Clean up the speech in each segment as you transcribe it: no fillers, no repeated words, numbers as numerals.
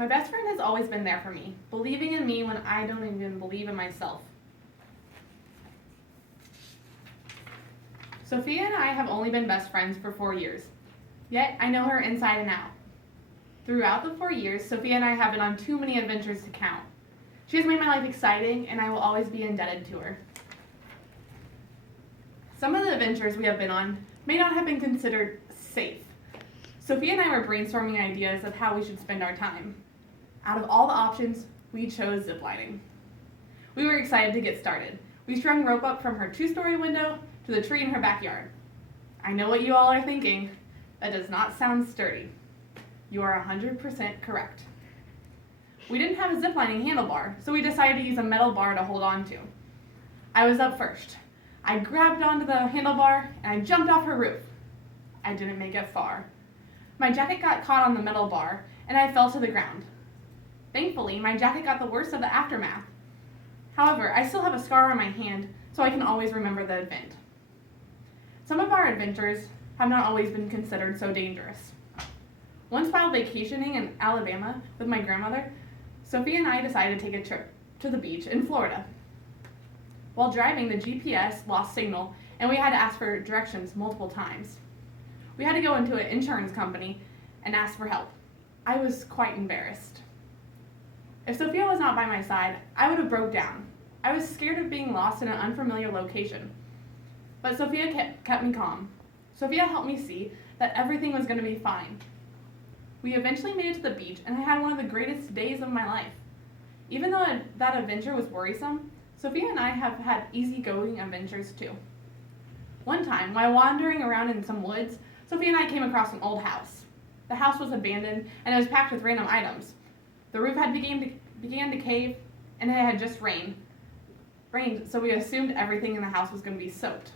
My best friend has always been there for me, believing in me when I don't even believe in myself. Sophia and I have only been best friends for 4 years, yet I know her inside and out. Throughout the 4 years, Sophia and I have been on too many adventures to count. She has made my life exciting, and I will always be indebted to her. Some of the adventures we have been on may not have been considered safe. Sophia and I were brainstorming ideas of how we should spend our time. Out of all the options, we chose ziplining. We were excited to get started. We strung rope up from her 2-story window to the tree in her backyard. I know what you all are thinking. That does not sound sturdy. You are 100% correct. We didn't have a ziplining handlebar, so we decided to use a metal bar to hold on to. I was up first. I grabbed onto the handlebar and I jumped off her roof. I didn't make it far. My jacket got caught on the metal bar and I fell to the ground. Thankfully, my jacket got the worst of the aftermath. However, I still have a scar on my hand, so I can always remember the event. Some of our adventures have not always been considered so dangerous. Once while vacationing in Alabama with my grandmother, Sophia and I decided to take a trip to the beach in Florida. While driving, the GPS lost signal and we had to ask for directions multiple times. We had to go into an insurance company and ask for help. I was quite embarrassed. If Sophia was not by my side, I would have broke down. I was scared of being lost in an unfamiliar location. But Sophia kept me calm. Sophia helped me see that everything was going to be fine. We eventually made it to the beach and I had one of the greatest days of my life. Even though that adventure was worrisome, Sophia and I have had easygoing adventures too. One time, while wandering around in some woods, Sophia and I came across an old house. The house was abandoned and it was packed with random items. The roof had began to cave and it had just rained, so we assumed everything in the house was going to be soaked.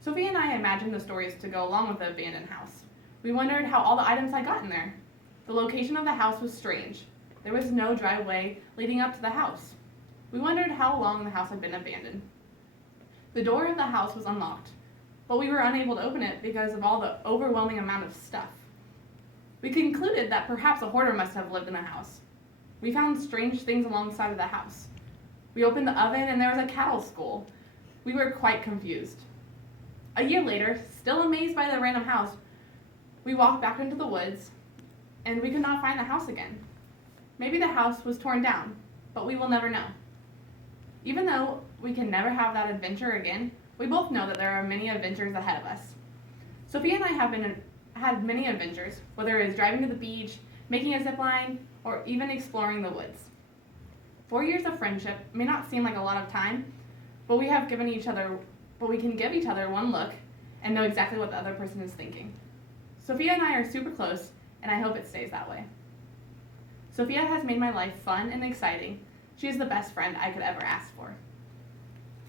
Sophia and I imagined the stories to go along with the abandoned house. We wondered how all the items had gotten there. The location of the house was strange. There was no driveway leading up to the house. We wondered how long the house had been abandoned. The door of the house was unlocked, but we were unable to open it because of all the overwhelming amount of stuff. We concluded that perhaps a hoarder must have lived in the house. We found strange things alongside of the house. We opened the oven and there was a cattle skull. We were quite confused. A year later, still amazed by the random house, we walked back into the woods and we could not find the house again. Maybe the house was torn down, but we will never know. Even though we can never have that adventure again, we both know that there are many adventures ahead of us. Sophia and I have had many adventures, whether it is driving to the beach, making a zip line, or even exploring the woods. 4 years of friendship may not seem like a lot of time, but we can give each other one look and know exactly what the other person is thinking. Sophia and I are super close, and I hope it stays that way. Sophia has made my life fun and exciting. She is the best friend I could ever ask for.